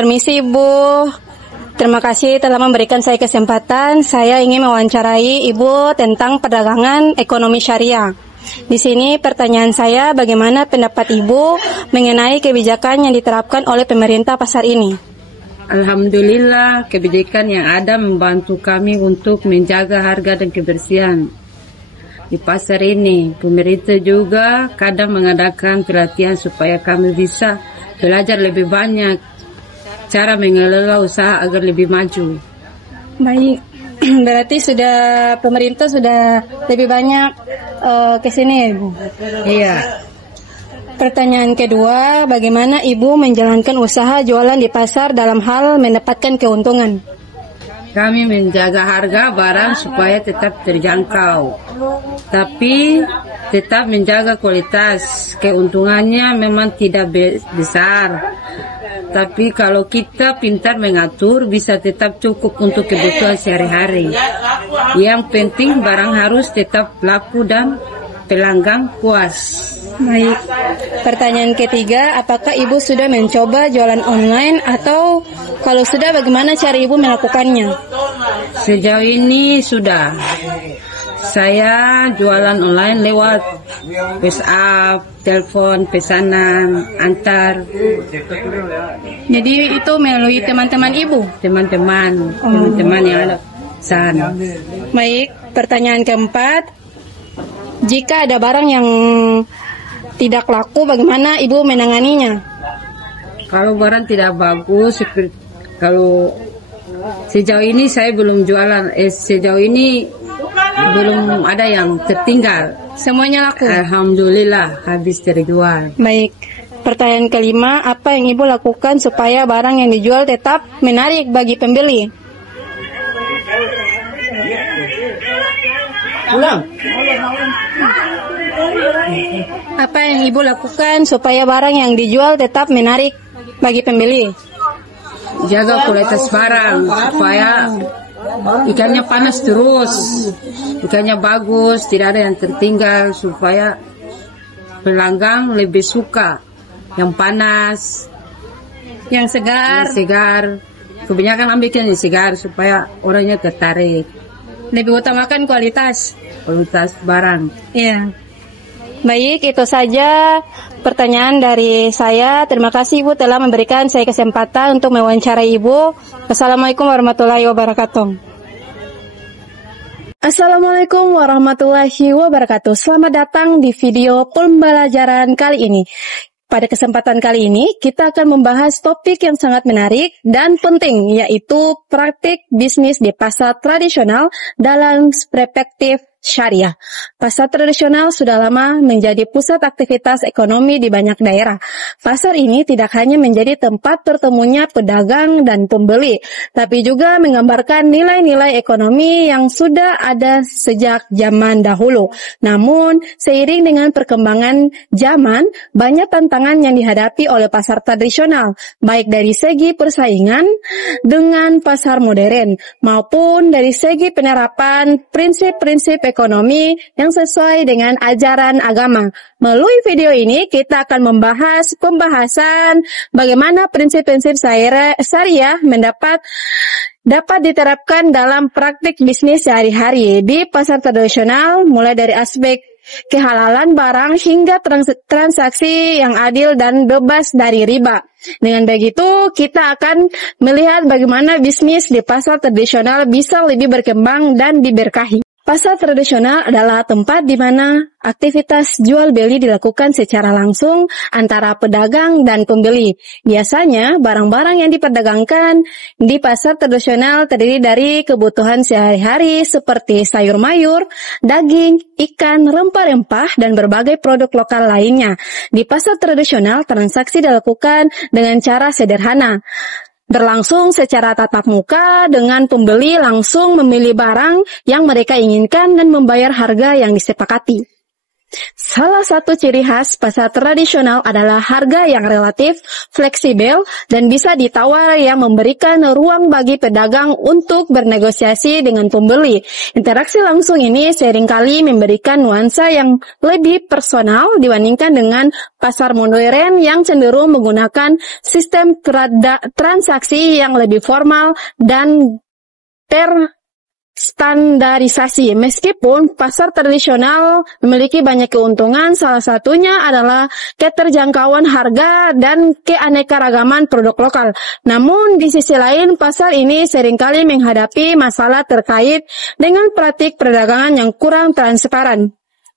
Permisi Ibu, terima kasih telah memberikan saya kesempatan. Saya ingin mewawancarai Ibu tentang perdagangan ekonomi syariah. Di sini pertanyaan saya, bagaimana pendapat Ibu mengenai kebijakan yang diterapkan oleh pemerintah pasar ini? Alhamdulillah, kebijakan yang ada membantu kami untuk menjaga harga dan kebersihan di pasar ini. Pemerintah juga kadang mengadakan pelatihan supaya kami bisa belajar lebih banyak cara mengelola usaha agar lebih maju. Baik, berarti pemerintah sudah lebih banyak ke sini, Ibu. Iya. Pertanyaan kedua, bagaimana Ibu menjalankan usaha jualan di pasar dalam hal mendapatkan keuntungan? Kami menjaga harga barang supaya tetap terjangkau, tapi tetap menjaga kualitas. Keuntungannya memang tidak besar, tapi kalau kita pintar mengatur, bisa tetap cukup untuk kebutuhan sehari-hari. Yang penting barang harus tetap laku dan pelanggan puas. Baik, pertanyaan ketiga, apakah Ibu sudah mencoba jualan online atau kalau sudah bagaimana cara Ibu melakukannya? Sejauh ini sudah. Saya jualan online lewat WhatsApp, telepon, pesanan, antar. Jadi itu melalui teman-teman Ibu? Teman-teman yang ada sana. Baik, pertanyaan keempat, jika ada barang yang tidak laku, bagaimana Ibu menanganinya? Kalau barang tidak bagus, kalau sejauh ini saya belum jualan. Sejauh ini belum ada yang tertinggal. Semuanya laku? Alhamdulillah, habis terjual. Baik, pertanyaan kelima, apa yang Ibu lakukan supaya barang yang dijual tetap menarik bagi pembeli? Pulang. Apa yang Ibu lakukan supaya barang yang dijual tetap menarik bagi pembeli? Jaga kualitas barang supaya ikannya panas terus, ikannya bagus, tidak ada yang tertinggal, supaya pelanggan lebih suka yang panas, yang segar. Kebanyakan ambilkan yang segar supaya orangnya tertarik. Lebih utamakan kualitas Barang. Iya. Baik, itu saja pertanyaan dari saya. Terima kasih Ibu telah memberikan saya kesempatan untuk mewawancarai Ibu. Assalamualaikum warahmatullahi wabarakatuh. Assalamualaikum warahmatullahi wabarakatuh. Selamat datang di video pembelajaran kali ini. Pada kesempatan kali ini, kita akan membahas topik yang sangat menarik dan penting, yaitu praktik bisnis di pasar tradisional dalam perspektif syariah. Pasar tradisional sudah lama menjadi pusat aktivitas ekonomi di banyak daerah. Pasar ini tidak hanya menjadi tempat bertemunya pedagang dan pembeli, tapi juga menggambarkan nilai-nilai ekonomi yang sudah ada sejak zaman dahulu. Namun, seiring dengan perkembangan zaman, banyak tantangan yang dihadapi oleh pasar tradisional, baik dari segi persaingan dengan pasar modern, maupun dari segi penerapan prinsip-prinsip ekonomi yang sesuai dengan ajaran agama. Melalui video ini, kita akan membahas pembahasan bagaimana prinsip-prinsip syariah dapat diterapkan dalam praktik bisnis sehari-hari di pasar tradisional, mulai dari aspek kehalalan barang hingga transaksi yang adil dan bebas dari riba. Dengan begitu, kita akan melihat bagaimana bisnis di pasar tradisional bisa lebih berkembang dan diberkahi. Pasar tradisional adalah tempat di mana aktivitas jual beli dilakukan secara langsung antara pedagang dan pembeli. Biasanya, barang-barang yang diperdagangkan di pasar tradisional terdiri dari kebutuhan sehari-hari seperti sayur mayur, daging, ikan, rempah-rempah, dan berbagai produk lokal lainnya. Di pasar tradisional, transaksi dilakukan dengan cara sederhana, berlangsung secara tatap muka dengan pembeli langsung memilih barang yang mereka inginkan dan membayar harga yang disepakati. Salah satu ciri khas pasar tradisional adalah harga yang relatif, fleksibel, dan bisa ditawar yang memberikan ruang bagi pedagang untuk bernegosiasi dengan pembeli. Interaksi langsung ini seringkali memberikan nuansa yang lebih personal dibandingkan dengan pasar modern yang cenderung menggunakan sistem transaksi yang lebih formal dan standarisasi. Meskipun pasar tradisional memiliki banyak keuntungan, salah satunya adalah keterjangkauan harga dan keanekaragaman produk lokal. Namun di sisi lain, pasar ini seringkali menghadapi masalah terkait dengan praktik perdagangan yang kurang transparan,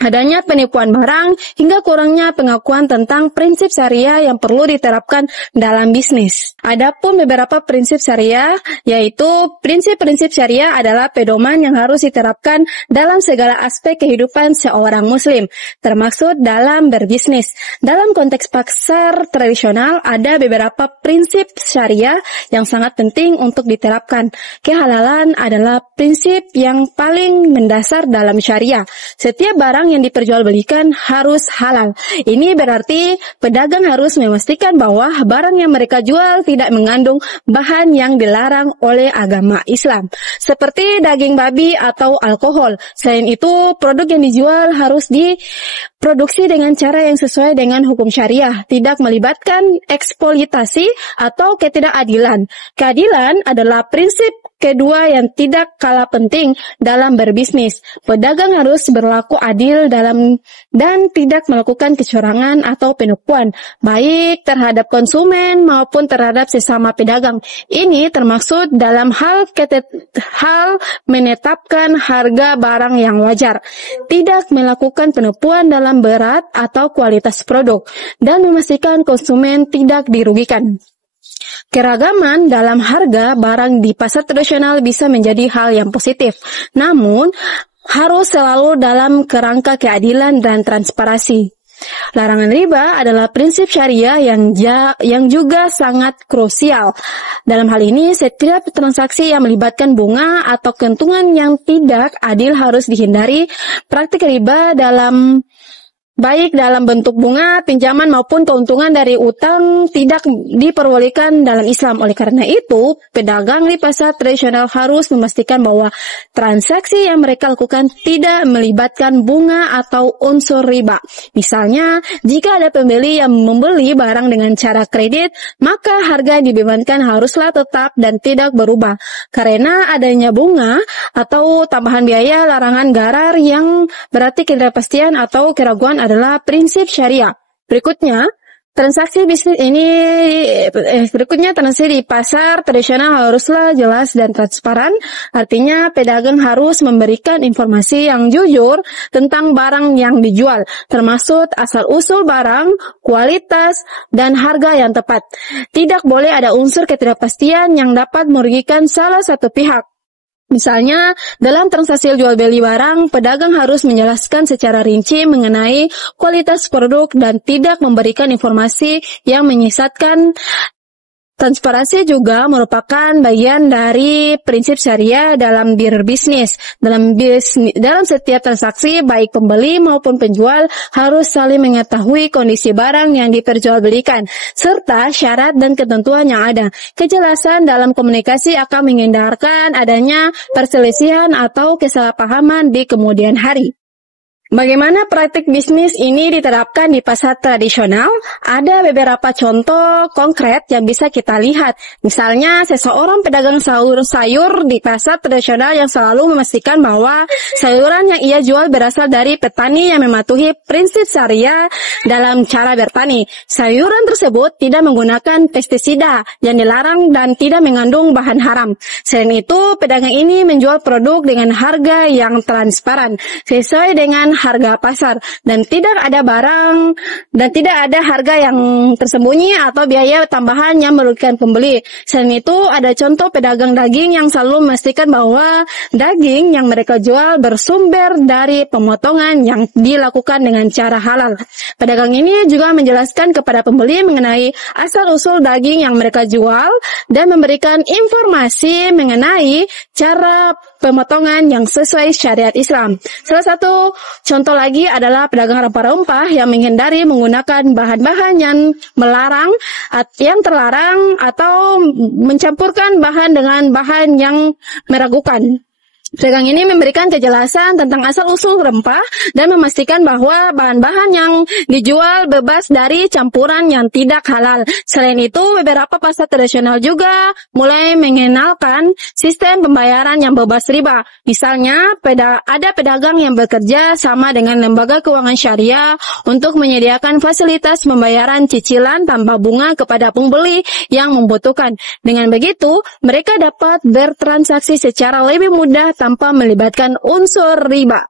adanya penipuan barang, hingga kurangnya pengakuan tentang prinsip syariah yang perlu diterapkan dalam bisnis. Adapun beberapa prinsip syariah, yaitu prinsip-prinsip syariah adalah pedoman yang harus diterapkan dalam segala aspek kehidupan seorang muslim, termasuk dalam berbisnis. Dalam konteks pasar tradisional, ada beberapa prinsip syariah yang sangat penting untuk diterapkan. Kehalalan adalah prinsip yang paling mendasar dalam syariah. Setiap barang yang diperjualbelikan harus halal. Ini berarti pedagang harus memastikan bahwa barang yang mereka jual tidak mengandung bahan yang dilarang oleh agama Islam, seperti daging babi atau alkohol. Selain itu, produk yang dijual harus diproduksi dengan cara yang sesuai dengan hukum syariah, tidak melibatkan eksploitasi atau ketidakadilan. Keadilan adalah prinsip kedua yang tidak kalah penting dalam berbisnis. Pedagang harus berlaku adil dan tidak melakukan kecurangan atau penipuan, baik terhadap konsumen maupun terhadap sesama pedagang. Ini termaksud dalam hal menetapkan harga barang yang wajar, tidak melakukan penipuan dalam berat atau kualitas produk, dan memastikan konsumen tidak dirugikan. Keragaman dalam harga barang di pasar tradisional bisa menjadi hal yang positif, namun harus selalu dalam kerangka keadilan dan transparansi. Larangan riba adalah prinsip syariah yang juga sangat krusial. Dalam hal ini, setiap transaksi yang melibatkan bunga atau keuntungan yang tidak adil harus dihindari. Praktik riba baik dalam bentuk bunga, pinjaman maupun keuntungan dari utang tidak diperbolehkan dalam Islam. Oleh karena itu, pedagang di pasar tradisional harus memastikan bahwa transaksi yang mereka lakukan tidak melibatkan bunga atau unsur riba. Misalnya, jika ada pembeli yang membeli barang dengan cara kredit, maka harga yang dibebankan haruslah tetap dan tidak berubah. Karena adanya bunga atau tambahan biaya, larangan garar yang berarti ketidakpastian atau keraguan adalah prinsip syariah. Berikutnya, transaksi di pasar tradisional haruslah jelas dan transparan. Artinya, pedagang harus memberikan informasi yang jujur tentang barang yang dijual, termasuk asal-usul barang, kualitas, dan harga yang tepat. Tidak boleh ada unsur ketidakpastian yang dapat merugikan salah satu pihak. Misalnya, dalam transaksi jual beli barang, pedagang harus menjelaskan secara rinci mengenai kualitas produk dan tidak memberikan informasi yang menyesatkan. Transparansi juga merupakan bagian dari prinsip syariah dalam berbisnis. Dalam setiap transaksi, baik pembeli maupun penjual harus saling mengetahui kondisi barang yang diperjualbelikan, serta syarat dan ketentuan yang ada. Kejelasan dalam komunikasi akan menghindarkan adanya perselisihan atau kesalahpahaman di kemudian hari. Bagaimana praktik bisnis ini diterapkan di pasar tradisional? Ada beberapa contoh konkret yang bisa kita lihat. Misalnya, seseorang pedagang sayur di pasar tradisional yang selalu memastikan bahwa sayuran yang ia jual berasal dari petani yang mematuhi prinsip syariah dalam cara bertani. Sayuran tersebut tidak menggunakan pestisida yang dilarang dan tidak mengandung bahan haram. Selain itu, pedagang ini menjual produk dengan harga yang transparan, sesuai dengan harga pasar, dan tidak ada harga yang tersembunyi atau biaya tambahan yang merugikan pembeli. Selain itu, ada contoh pedagang daging yang selalu memastikan bahwa daging yang mereka jual bersumber dari pemotongan yang dilakukan dengan cara halal. Pedagang ini juga menjelaskan kepada pembeli mengenai asal-usul daging yang mereka jual dan memberikan informasi mengenai cara pemotongan yang sesuai syariat Islam. Salah satu contoh lagi adalah pedagang rempah-rempah yang menghindari menggunakan bahan-bahan yang terlarang atau mencampurkan bahan dengan bahan yang meragukan. Pedagang ini memberikan kejelasan tentang asal-usul rempah dan memastikan bahwa bahan-bahan yang dijual bebas dari campuran yang tidak halal. Selain itu, beberapa pasar tradisional juga mulai mengenalkan sistem pembayaran yang bebas riba. Misalnya, ada pedagang yang bekerja sama dengan lembaga keuangan syariah untuk menyediakan fasilitas pembayaran cicilan tanpa bunga kepada pembeli yang membutuhkan. Dengan begitu, mereka dapat bertransaksi secara lebih mudah tanpa melibatkan unsur riba.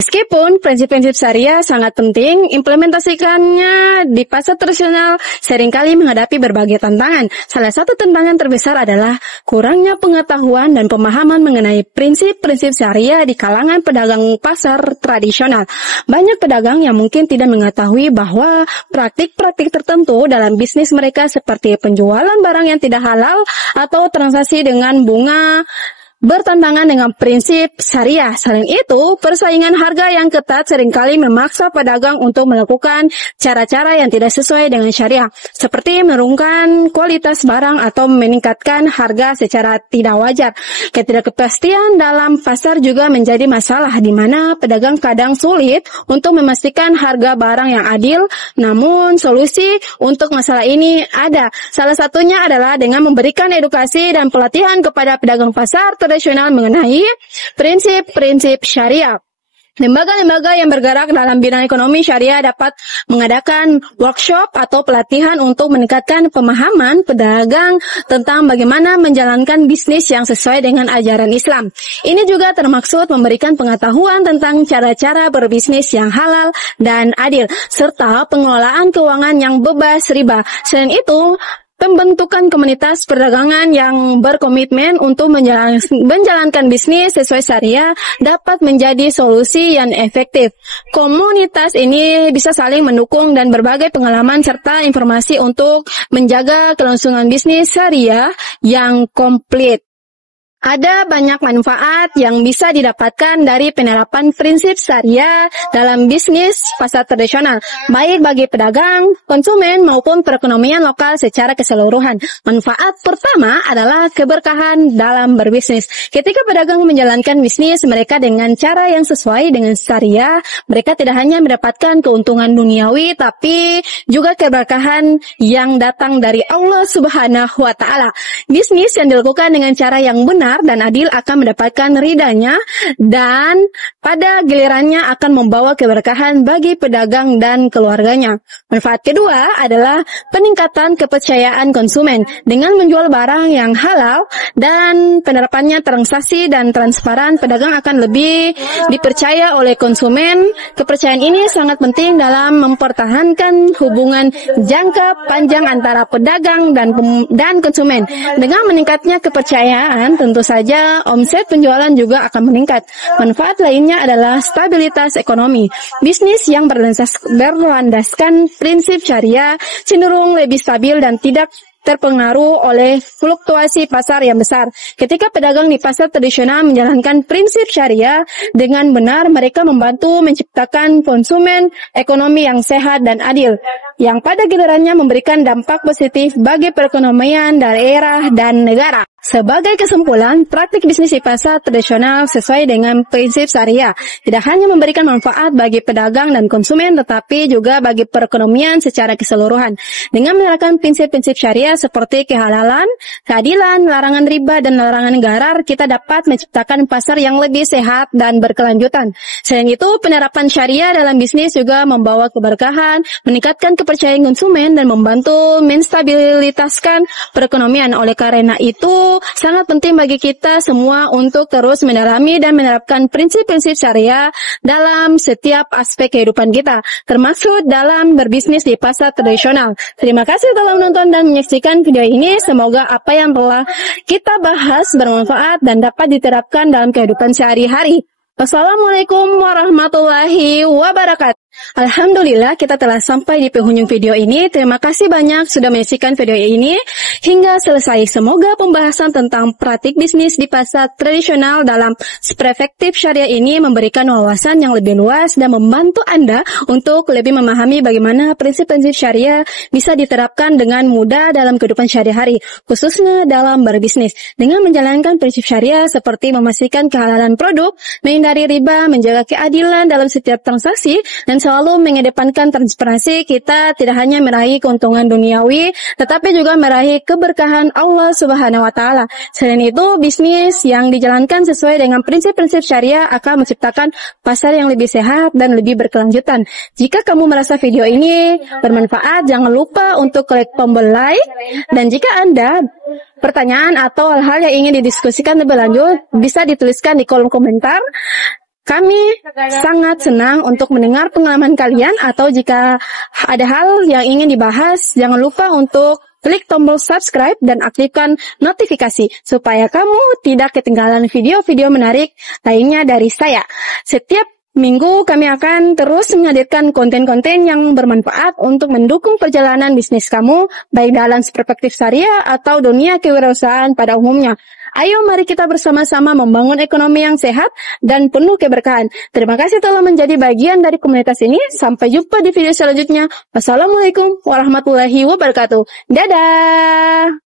Meskipun prinsip-prinsip syariah sangat penting, implementasikannya di pasar tradisional seringkali menghadapi berbagai tantangan. Salah satu tantangan terbesar adalah kurangnya pengetahuan dan pemahaman mengenai prinsip-prinsip syariah di kalangan pedagang pasar tradisional. Banyak pedagang yang mungkin tidak mengetahui bahwa praktik-praktik tertentu dalam bisnis mereka seperti penjualan barang yang tidak halal atau transaksi dengan bunga bertentangan dengan prinsip syariah. Selain itu, persaingan harga yang ketat seringkali memaksa pedagang untuk melakukan cara-cara yang tidak sesuai dengan syariah, seperti menurunkan kualitas barang atau meningkatkan harga secara tidak wajar. Ketidakpastian dalam pasar juga menjadi masalah, di mana pedagang kadang sulit untuk memastikan harga barang yang adil. Namun, solusi untuk masalah ini ada. Salah satunya adalah dengan memberikan edukasi dan pelatihan kepada pedagang pasar tradisional mengenai prinsip-prinsip syariah. Lembaga-lembaga yang bergerak dalam bidang ekonomi syariah dapat mengadakan workshop atau pelatihan untuk meningkatkan pemahaman pedagang tentang bagaimana menjalankan bisnis yang sesuai dengan ajaran Islam. Ini juga termaksud memberikan pengetahuan tentang cara-cara berbisnis yang halal dan adil, serta pengelolaan keuangan yang bebas riba. Selain itu, pembentukan komunitas perdagangan yang berkomitmen untuk menjalankan bisnis sesuai syariah dapat menjadi solusi yang efektif. Komunitas ini bisa saling mendukung dan berbagai pengalaman serta informasi untuk menjaga kelangsungan bisnis syariah yang komplit. Ada banyak manfaat yang bisa didapatkan dari penerapan prinsip syariah dalam bisnis pasar tradisional, baik bagi pedagang, konsumen, maupun perekonomian lokal secara keseluruhan. Manfaat pertama adalah keberkahan dalam berbisnis. Ketika pedagang menjalankan bisnis mereka dengan cara yang sesuai dengan syariah, mereka tidak hanya mendapatkan keuntungan duniawi, tapi juga keberkahan yang datang dari Allah Subhanahu wa Ta'ala. Bisnis yang dilakukan dengan cara yang benar dan adil akan mendapatkan ridanya dan pada gilirannya akan membawa keberkahan bagi pedagang dan keluarganya. Manfaat kedua adalah peningkatan kepercayaan konsumen. Dengan menjual barang yang halal dan penerapannya transaksi dan transparan, pedagang akan lebih dipercaya oleh konsumen. Kepercayaan ini sangat penting dalam mempertahankan hubungan jangka panjang antara pedagang dan konsumen. Dengan meningkatnya kepercayaan, tentu saja omset penjualan juga akan meningkat. Manfaat lainnya adalah stabilitas ekonomi. Bisnis yang berlandaskan prinsip syariah cenderung lebih stabil dan tidak terpengaruh oleh fluktuasi pasar yang besar. Ketika pedagang di pasar tradisional menjalankan prinsip syariah dengan benar, mereka membantu menciptakan konsumen ekonomi yang sehat dan adil, yang pada gilirannya memberikan dampak positif bagi perekonomian daerah dan negara. Sebagai kesimpulan, praktik bisnis di pasar tradisional sesuai dengan prinsip syariah tidak hanya memberikan manfaat bagi pedagang dan konsumen, tetapi juga bagi perekonomian secara keseluruhan. Dengan menerapkan prinsip-prinsip syariah seperti kehalalan, keadilan, larangan riba, dan larangan garar, kita dapat menciptakan pasar yang lebih sehat dan berkelanjutan. Selain itu, penerapan syariah dalam bisnis juga membawa keberkahan, meningkatkan kepercayaan konsumen, dan membantu menstabilitaskan perekonomian. Oleh karena itu, sangat penting bagi kita semua untuk terus mendalami dan menerapkan prinsip-prinsip syariah dalam setiap aspek kehidupan kita, termasuk dalam berbisnis di pasar tradisional. Terima kasih telah menonton dan menyaksikan video ini. Semoga apa yang telah kita bahas bermanfaat dan dapat diterapkan dalam kehidupan sehari-hari. Wassalamualaikum warahmatullahi wabarakatuh. Alhamdulillah kita telah sampai di penghujung video ini. Terima kasih banyak sudah menyaksikan video ini hingga selesai. Semoga pembahasan tentang praktik bisnis di pasar tradisional dalam perspektif syariah ini memberikan wawasan yang lebih luas dan membantu Anda untuk lebih memahami bagaimana prinsip-prinsip syariah bisa diterapkan dengan mudah dalam kehidupan sehari-hari, khususnya dalam berbisnis. Dengan menjalankan prinsip syariah seperti memastikan kehalalan produk, menghindari riba, menjaga keadilan dalam setiap transaksi, dan selalu mengedepankan transparansi, kita tidak hanya meraih keuntungan duniawi, tetapi juga meraih keberkahan Allah Subhanahu wa Ta'ala. Selain itu, bisnis yang dijalankan sesuai dengan prinsip-prinsip syariah akan menciptakan pasar yang lebih sehat dan lebih berkelanjutan. Jika kamu merasa video ini bermanfaat, jangan lupa untuk klik tombol like, dan jika Anda pertanyaan atau hal-hal yang ingin didiskusikan lebih lanjut, bisa dituliskan di kolom komentar. Kami sangat senang untuk mendengar pengalaman kalian, atau jika ada hal yang ingin dibahas, jangan lupa untuk klik tombol subscribe dan aktifkan notifikasi supaya kamu tidak ketinggalan video-video menarik lainnya dari saya. Setiap minggu kami akan terus menghadirkan konten-konten yang bermanfaat untuk mendukung perjalanan bisnis kamu, baik dalam perspektif syariah atau dunia kewirausahaan pada umumnya. Ayo mari kita bersama-sama membangun ekonomi yang sehat dan penuh keberkahan. Terima kasih telah menjadi bagian dari komunitas ini. Sampai jumpa di video selanjutnya. Wassalamualaikum warahmatullahi wabarakatuh. Dadah!